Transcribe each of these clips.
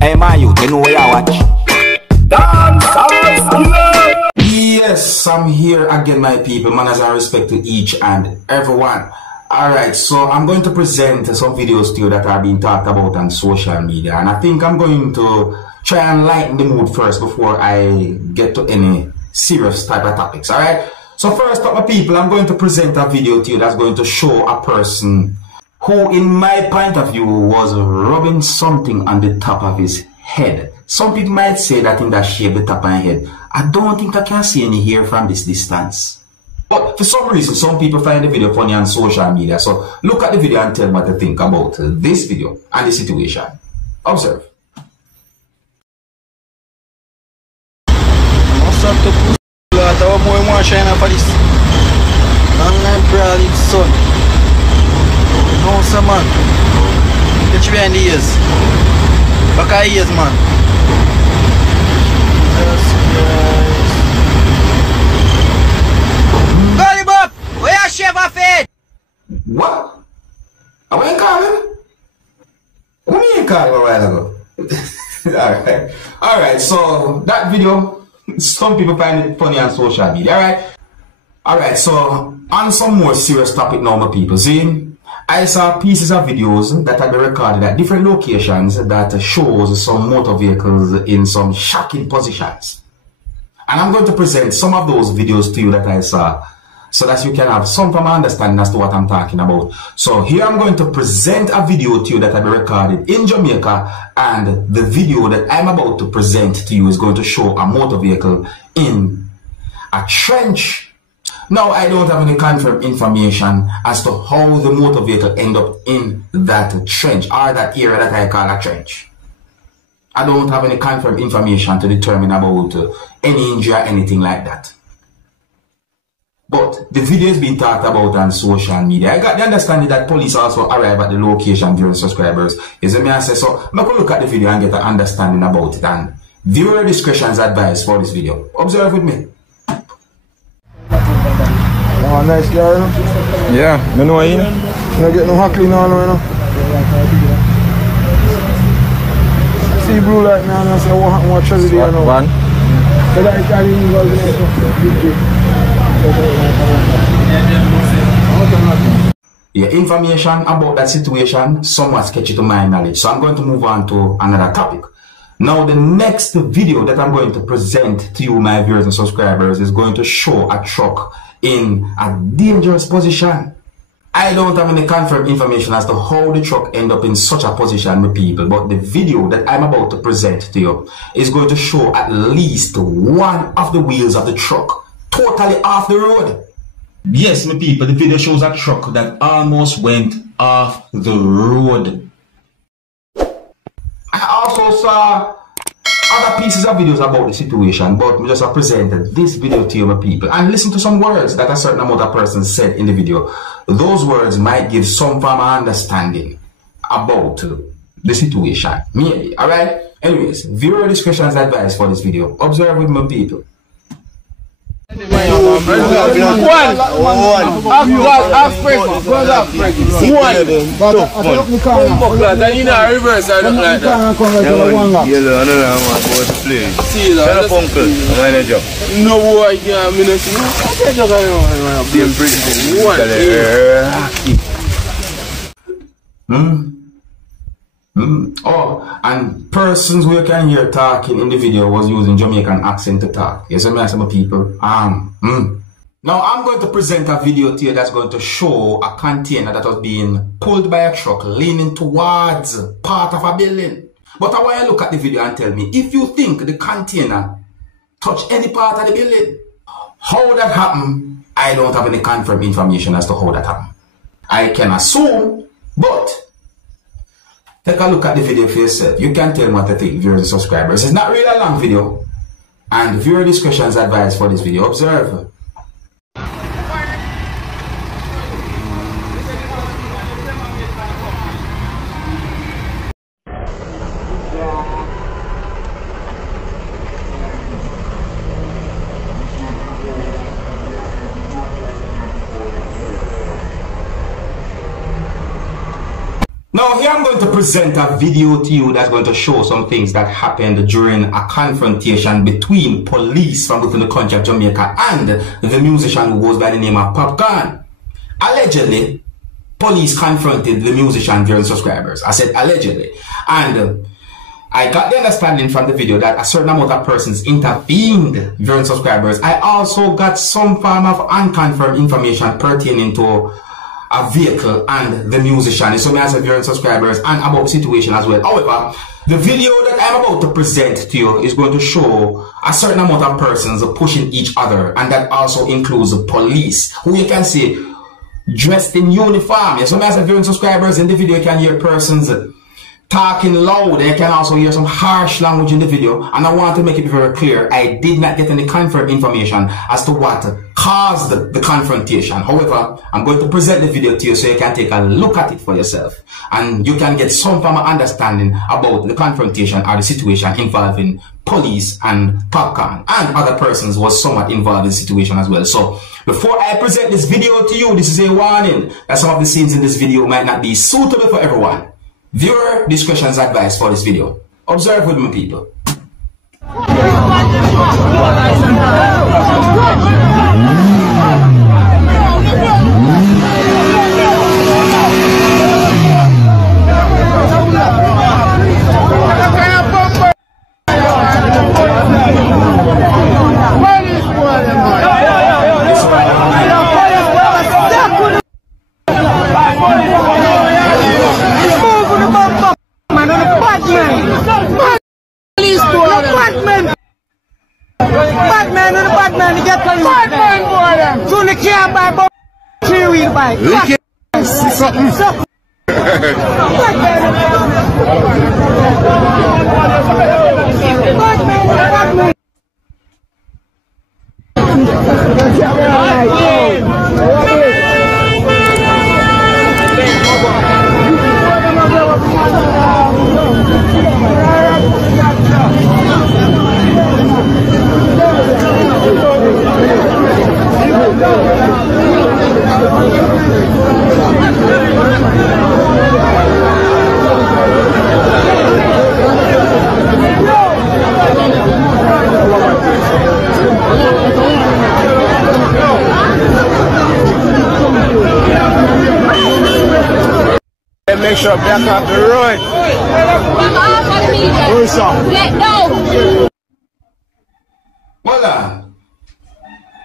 Hey man, you know where you watch. Dancehall skilla. Yes, I'm here again, my people. Manners and respect to each and everyone. Alright, so I'm going to present some videos to you that are being talked about on social media, and I think I'm going to try and lighten the mood first before I get to any serious type of topics. Alright, so first up, my people, I'm going to present a video to you that's going to show a person who, in my point of view, was rubbing something on the top of his head. Some people might say that in that shape, the top of my head. I don't think I can see any hair from this distance. But for some reason, some people find the video funny on social media. So look at the video and tell me what you think about this video and the situation. Observe. What's up to pussy? I want more shine for this. Long night broad in the sun. No, sir, man. Get you behind the ears. Back of ears, man. Jesus Christ. Golly Bob! Where you shave off it? What? I went calling? Who me calling a while ago? Alright, so that video, some people find it funny on social media. Alright, so on some more serious topic now, my people. See, I saw pieces of videos that had been recorded at different locations that shows some motor vehicles in some shocking positions. And I'm going to present some of those videos to you that I saw, so that you can have some form of understanding as to what I'm talking about. So here I'm going to present a video to you that I recorded in Jamaica, and the video that I'm about to present to you is going to show a motor vehicle in a trench. Now, I don't have any confirmed information as to how the motor vehicle ended up in that trench, or that area that I call a trench. I don't have any confirmed information to determine about any injury or anything like that. But the video is being talked about on social media. I got the understanding that police also arrive at the location during subscribers. Is it me I say so? I'm going to look at the video and get an understanding about it, and viewer discretion is advised for this video. Observe with me. Oh, nice guy, you know? Yeah, you know what you know? You don't get no hackling on, you know? See blue light now, and I say, what tragedy, you know? One. So that Italian girl, Yeah, information about that situation somewhat sketchy to my knowledge. So I'm going to move on to another topic. Now, the next video that I'm going to present to you, my viewers and subscribers, is going to show a truck in a dangerous position. I don't have any confirmed information as to how the truck ended up in such a position with people, but the video that I'm about to present to you is going to show at least one of the wheels of the truck totally off the road. Yes, my people, the video shows a truck that almost went off the road. I also saw other pieces of videos about the situation, but we just have presented this video to you, my people, and listen to some words that a certain amount of persons said in the video. Those words might give some form of understanding about the situation, maybe. Alright? Anyways, viewer discretion is advised for this video. Observe with my people. Oh, and persons who you can hear talking in the video was using Jamaican accent to talk. Yes, I'm asking people. Now I'm going to present a video to you that's going to show a container that was being pulled by a truck leaning towards part of a building. But I want you to look at the video and tell me if you think the container touched any part of the building. How that happened, I don't have any confirmed information as to how that happened. I can assume, but take a look at the video for yourself. You can tell me what you think, viewers and subscribers. It's not really a long video, and viewer discretion is advised for this video. Observe. Now here I'm going to present a video to you that's going to show some things that happened during a confrontation between police from within the country of Jamaica and the musician who goes by the name of Popcaan. Allegedly, police confronted the musician during subscribers. I said allegedly. And I got the understanding from the video that a certain amount of persons intervened during subscribers. I also got some form of unconfirmed information pertaining to a vehicle and the musician. It's something I said during subscribers and about the situation as well. However, the video that I'm about to present to you is going to show a certain amount of persons pushing each other, and that also includes the police, who you can see dressed in uniform. Yes, something I said during subscribers. In the video you can hear persons talking loud. You can also hear some harsh language in the video, and I want to make it very clear, I did not get any confirmed information as to what caused the confrontation. However, I'm going to present the video to you so you can take a look at it for yourself, and you can get some form of understanding about the confrontation or the situation involving police and Popcaan, and other persons was somewhat involved in the situation as well. So before I present this video to you, this is a warning that some of the scenes in this video might not be suitable for everyone. Viewer discretion is advised for this video. Observe with me, people. Make sure back off the road. Hold on.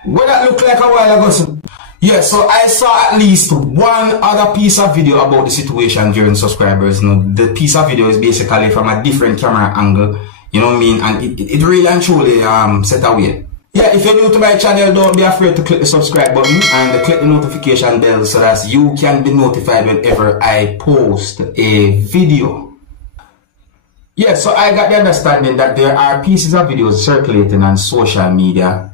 What that look like a while ago? So, yeah, so I saw at least one other piece of video about the situation during subscribers. You know, the piece of video is basically from a different camera angle. You know what I mean? And it really and truly set away. Yeah, if you're new to my channel, don't be afraid to click the subscribe button and click the notification bell so that you can be notified whenever I post a video. Yeah, so I got the understanding that there are pieces of videos circulating on social media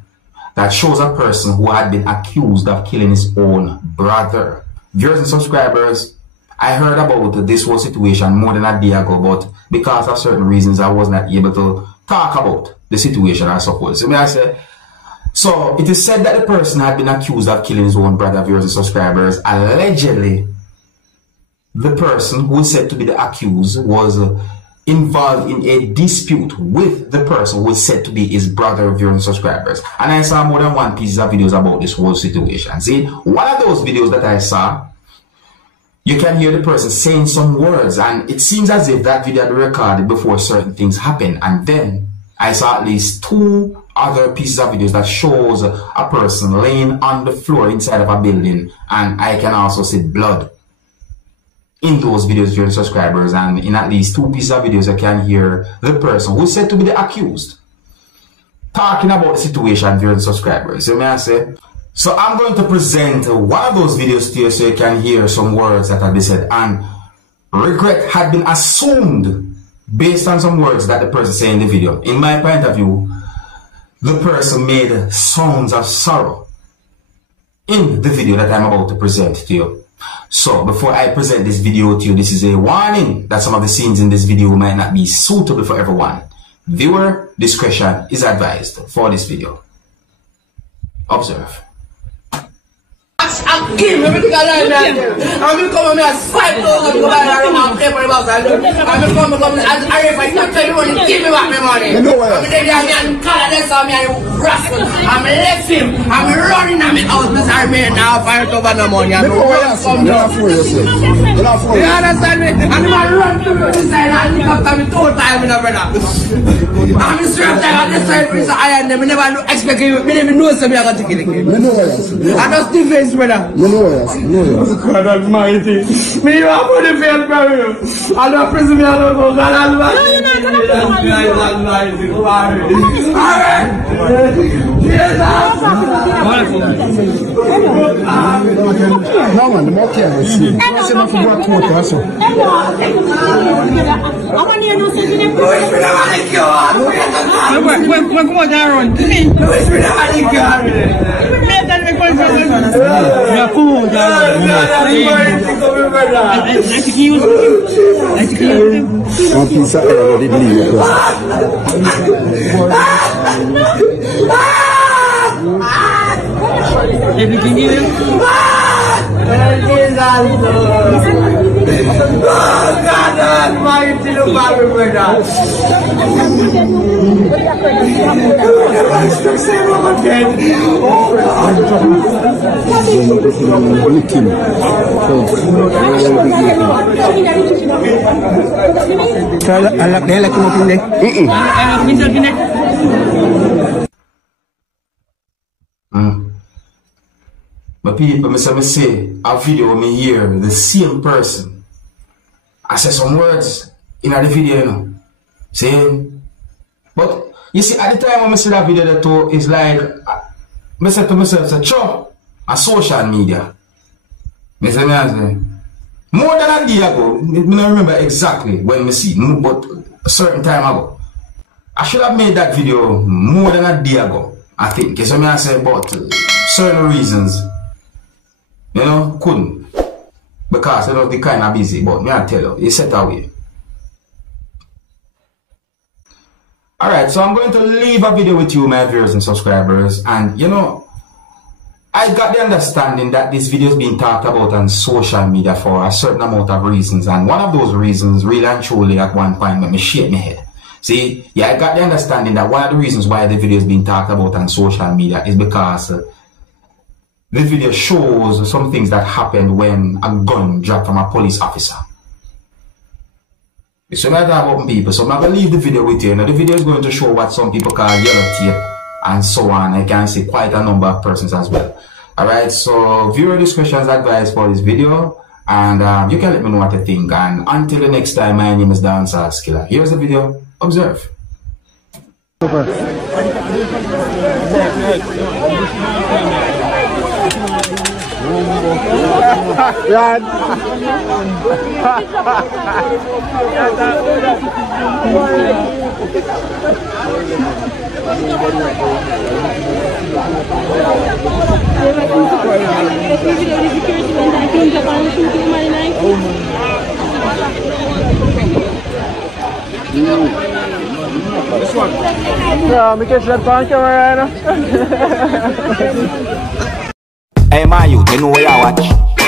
that shows a person who had been accused of killing his own brother. Viewers and subscribers, I heard about this whole situation more than a day ago, but because of certain reasons I was not able to talk about the situation, I suppose. So it is said that the person had been accused of killing his own brother. Viewers and subscribers, allegedly the person who is said to be the accused was involved in a dispute with the person who is said to be his brother. Viewers and subscribers, and I saw more than one piece of videos about this whole situation. See, one of those videos that I saw, you can hear the person saying some words, and it seems as if that video had been recorded before certain things happened. And then I saw at least two other pieces of videos that shows a person laying on the floor inside of a building, and I can also see blood in those videos during subscribers. And in at least two pieces of videos I can hear the person who is said to be the accused talking about the situation during subscribers. So may I say? So I'm going to present one of those videos to you so you can hear some words that have been said, and regret had been assumed based on some words that the person said in the video. In my point of view, the person made sounds of sorrow in the video that I'm about to present to you. So before I present this video to you, this is a warning that some of the scenes in this video might not be suitable for everyone. Viewer discretion is advised for this video. Observe. and kill me. Everything I learn there. I'm going to come and swipe those and go back and run and play for the box. I'm going to come and if I not tell you money, give me back my money. I'm going to tell you, I'm colorless on me and rascal. I'm left him. I'm running at my house. This are me now. Fire over no money. I'm running from down. You understand me? And I'm run to the side and look after me 2 times, brother. I'm straight there on the side for I and them. I never expect you. I never know something I'm going to kill you. I just defense, brother. God Almighty. Me, you have put the fail from you. I don't prison me. I don't go. God Almighty. No, you're not going to go. Alright. No, man, the more careful. I want to hear no sense in it. Come on, Darren. But people, I say a video me hear the same person. I say some words in the video, you know, saying, but you see, at the time when I see that video, that too, it's like, I said to myself, say, chop, a social media. I say, more than a day ago, I don't remember exactly when I see, but a certain time ago. I should have made that video more than a day ago, I think. So I say, but certain reasons, you know, couldn't. Because I was the kind of busy, but me I tell you, it's set away. Alright, so I'm going to leave a video with you, my viewers and subscribers. And you know, I got the understanding that this video is being talked about on social media for a certain amount of reasons. And one of those reasons, really and truly, at one point, made me shake my head. See, yeah, I got the understanding that one of the reasons why the video is being talked about on social media is because this video shows some things that happened when a gun dropped from a police officer. So I'm talking about people, so I'm going to leave the video with you. Now the video is going to show what some people call yellow tape and so on. I can see quite a number of persons as well. Alright, so viewer discretion is advised for this video. And you can let me know what you think. And until the next time, my name is Dancehall Skilla. Here's the video. Observe. This one. Yeah, me catch that on camera right now. Hey, my youth, you know what I watch?